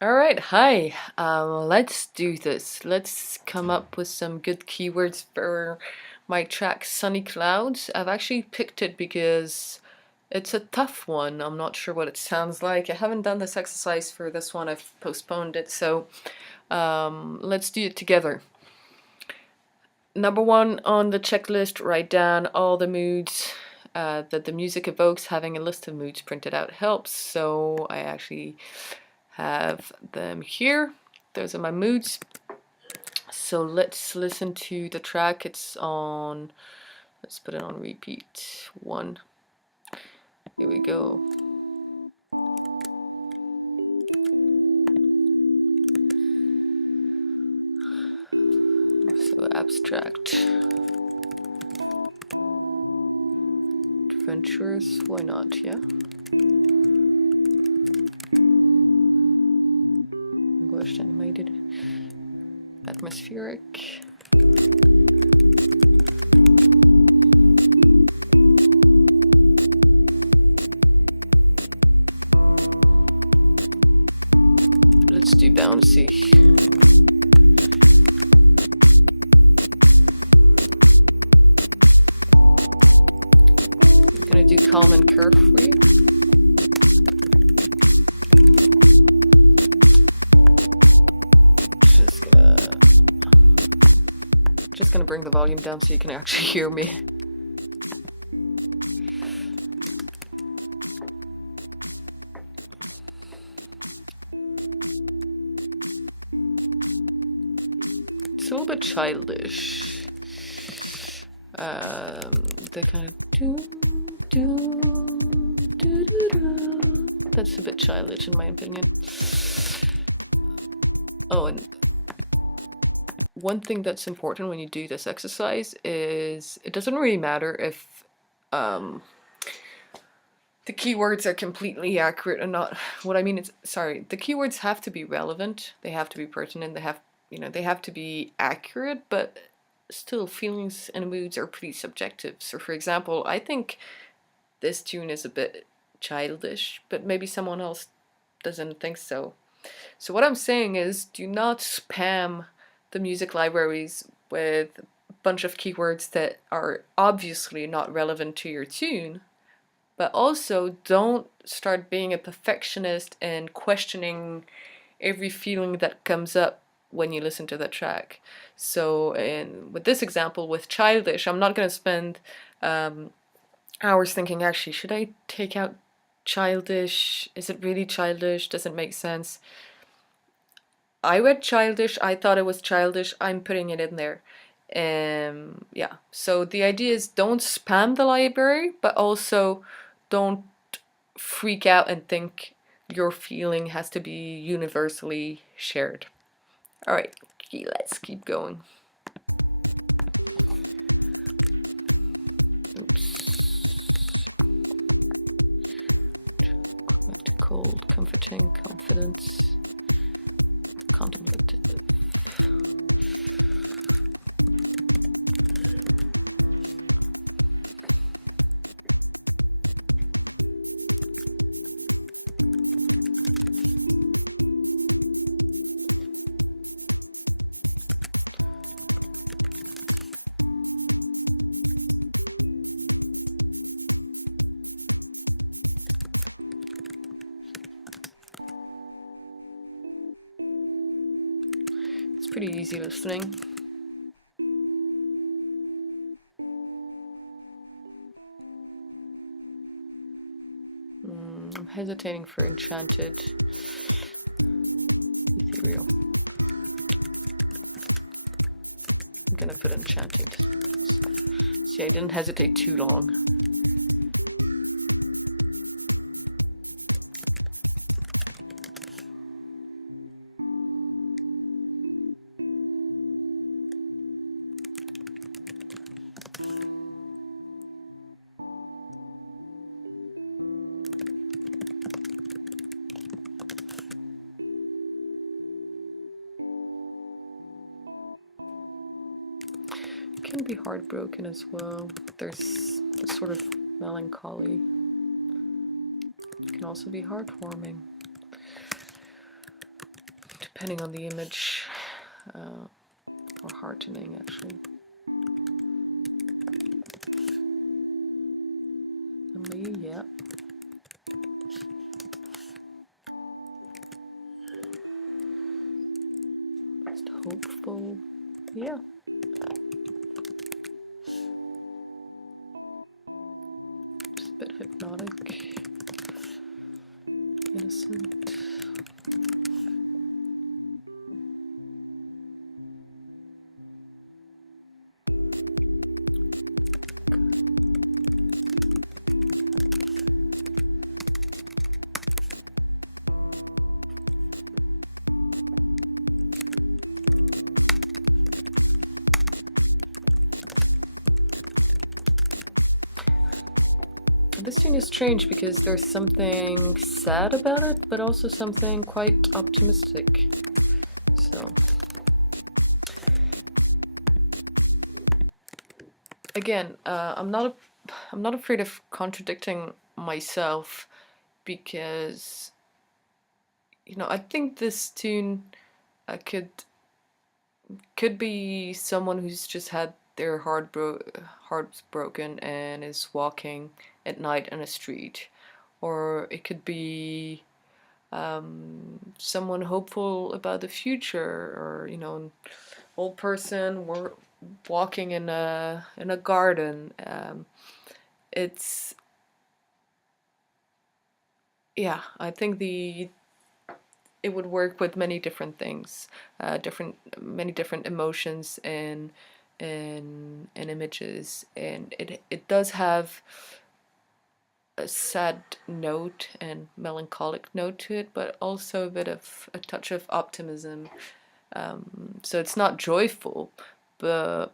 All right, hi. Let's do this. Let's come up with some good keywords for my track Sunny Clouds. I've actually picked it because it's a tough one. I'm not sure what it sounds like. I haven't done this exercise for this one. I've postponed it, so let's do it together. Number one on the checklist, write down all the moods that the music evokes. Having a list of moods printed out helps, so I actually have them here. Those are my moods. So let's listen to the track. It's on, let's put it on repeat. One. Here we go. So abstract. Adventurous, why not, yeah? English animated. Atmospheric. Let's do bouncy. Gonna do calm and carefree. Just gonna bring the volume down so you can actually hear me. It's a little bit childish. They kind of that's a bit childish in my opinion. Oh, and one thing that's important when you do this exercise is it doesn't really matter if the keywords are completely accurate or not. What I mean is, sorry, the keywords have to be relevant, they have to be pertinent, they have to be accurate, but still feelings and moods are pretty subjective. So for example, I think this tune is a bit childish, but maybe someone else doesn't think so. So what I'm saying is, do not spam the music libraries with a bunch of keywords that are obviously not relevant to your tune, but also don't start being a perfectionist and questioning every feeling that comes up when you listen to the track. So with this example with childish, I'm not going to spend hours thinking, actually, should I take out childish? Is it really childish? Does it make sense? I read childish, I thought it was childish, I'm putting it in there. Yeah, so the idea is don't spam the library, but also don't freak out and think your feeling has to be universally shared. All right, let's keep going. Cold, comforting, confidence, contemplative. It's pretty easy listening. I'm hesitating for Enchanted. Ethereal. I'm gonna put Enchanted. See, I didn't hesitate too long. Can be heartbroken as well. There's a sort of melancholy. It can also be heartwarming. depending on the image, or heartening actually. Yeah. Just hopeful. Yeah. Just a bit hypnotic. Innocent. Strange because there's something sad about it, but also something quite optimistic. So again, I'm not afraid of contradicting myself, because I think this tune could be someone who's just had their hearts broken and is walking at night in a street, or it could be someone hopeful about the future, or an old person walking in a garden. It's I think it would work with many different things, many different emotions and images, and it does have a sad note and melancholic note to it, but also a bit of a touch of optimism. So it's not joyful, but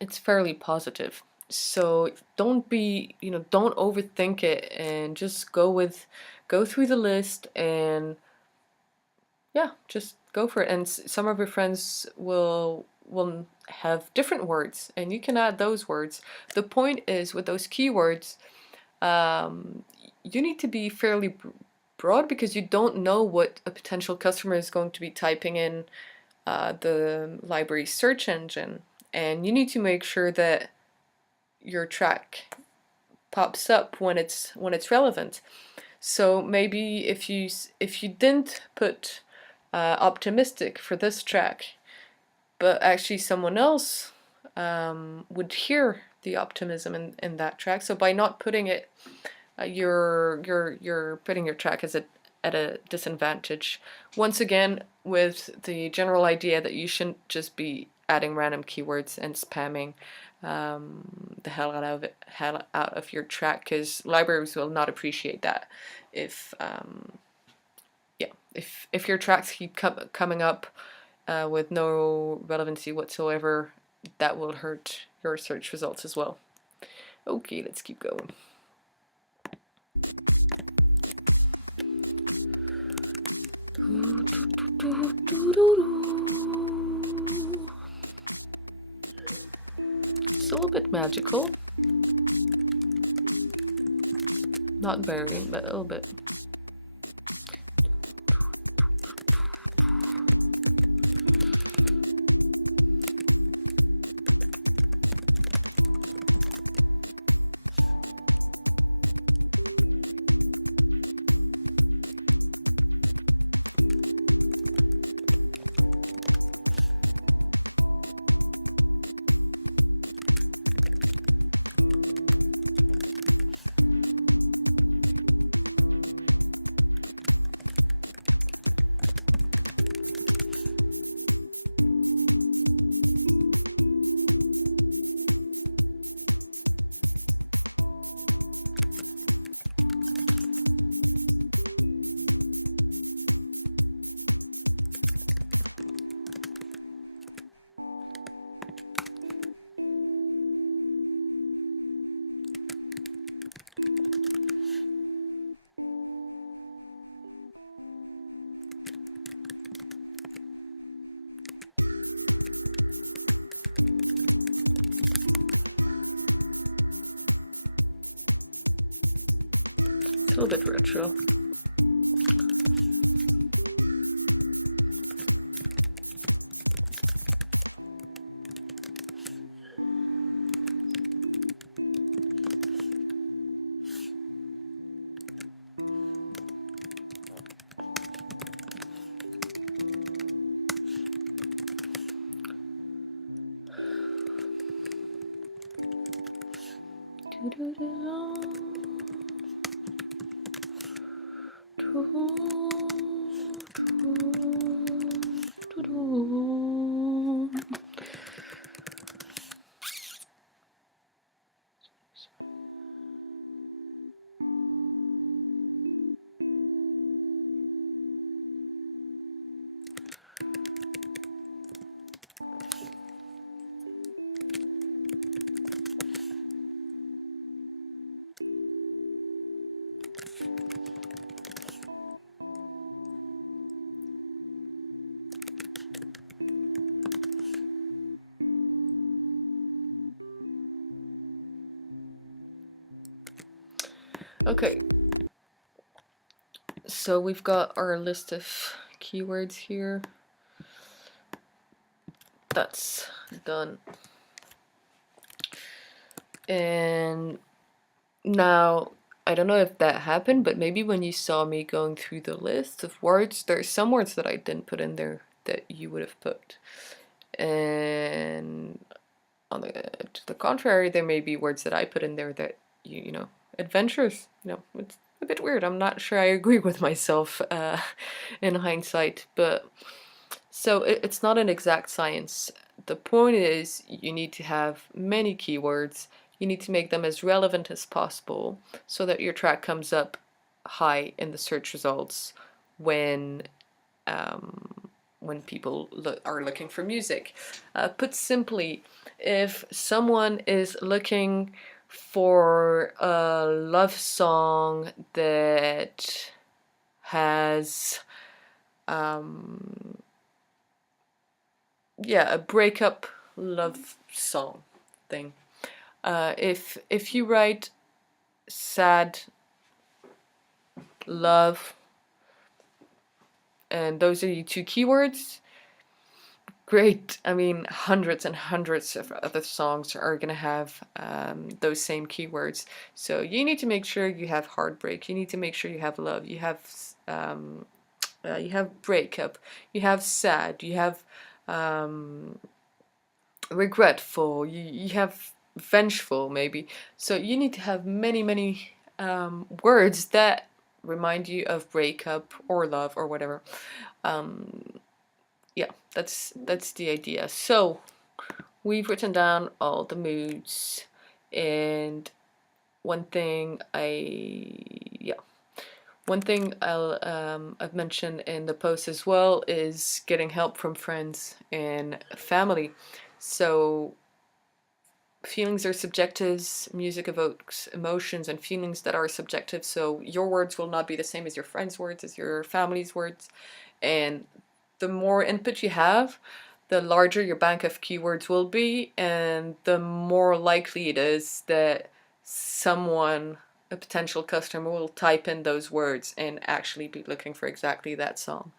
it's fairly positive. So don't overthink it, and just go through the list, and just go for it. And some of your friends will have different words, and you can add those words. The point is, with those keywords, you need to be fairly broad, because you don't know what a potential customer is going to be typing in the library search engine, and you need to make sure that your track pops up when it's relevant. So maybe if you didn't put optimistic for this track, but actually someone else would hear the optimism in that track. So by not putting it, you're putting your track at a disadvantage. Once again, with the general idea that you shouldn't just be adding random keywords and spamming the hell out of your track, because libraries will not appreciate that. If your tracks keep coming up with no relevancy whatsoever, that will hurt your search results as well. Okay, let's keep going. It's a little bit magical. Not very, but a little bit. Okay, so we've got our list of keywords here. That's done. And now, I don't know if that happened, but maybe when you saw me going through the list of words, there's some words that I didn't put in there that you would have put. And on to the contrary, there may be words that I put in there that you know, adventurous. You know, it's a bit weird. I'm not sure I agree with myself in hindsight, but so it's not an exact science. The point is, you need to have many keywords. You need to make them as relevant as possible so that your track comes up high in the search results when when people are looking for music. Put simply, if someone is looking for a love song that has yeah, a breakup love song thing. If you write sad love and those are your two keywords, great. I mean, hundreds and hundreds of other songs are gonna have those same keywords. So you need to make sure you have heartbreak. You need to make sure you have love. You have breakup. You have sad. You have regretful. You have vengeful maybe. So you need to have many words that remind you of breakup or love or whatever. Yeah, that's the idea. So we've written down all the moods, and one thing I've mentioned in the post as well is getting help from friends and family. So feelings are subjective, music evokes emotions and feelings that are subjective, so your words will not be the same as your friends' words, as your family's words, and the more input you have, the larger your bank of keywords will be, and the more likely it is that someone, a potential customer, will type in those words and actually be looking for exactly that song.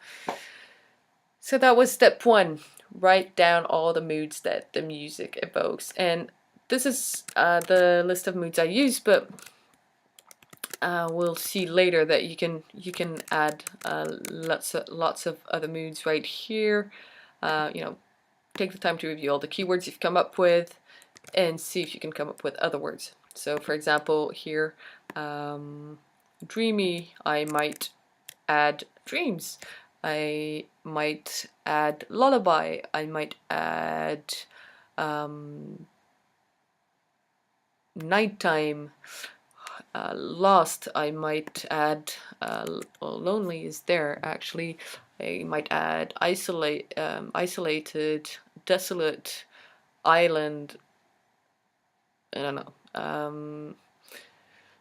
So that was step one. Write down all the moods that the music evokes. And this is the list of moods I use, but we'll see later that you can add lots of other moods right here. You know, take the time to review all the keywords you've come up with and see if you can come up with other words. So for example here, dreamy, I might add dreams. I might add lullaby. I might add nighttime. Lost, I might add, well, lonely is there actually. I might add isolated, desolate, island, I don't know.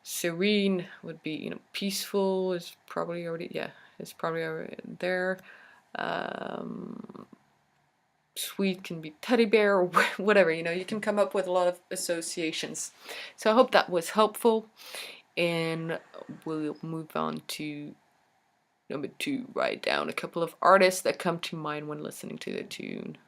Serene would be, you know, peaceful is probably already, yeah, it's probably already there. Sweet can be teddy bear or whatever, you know, you can come up with a lot of associations. So I hope that was helpful, and we'll move on to number 2. Write down a couple of artists that come to mind when listening to the tune.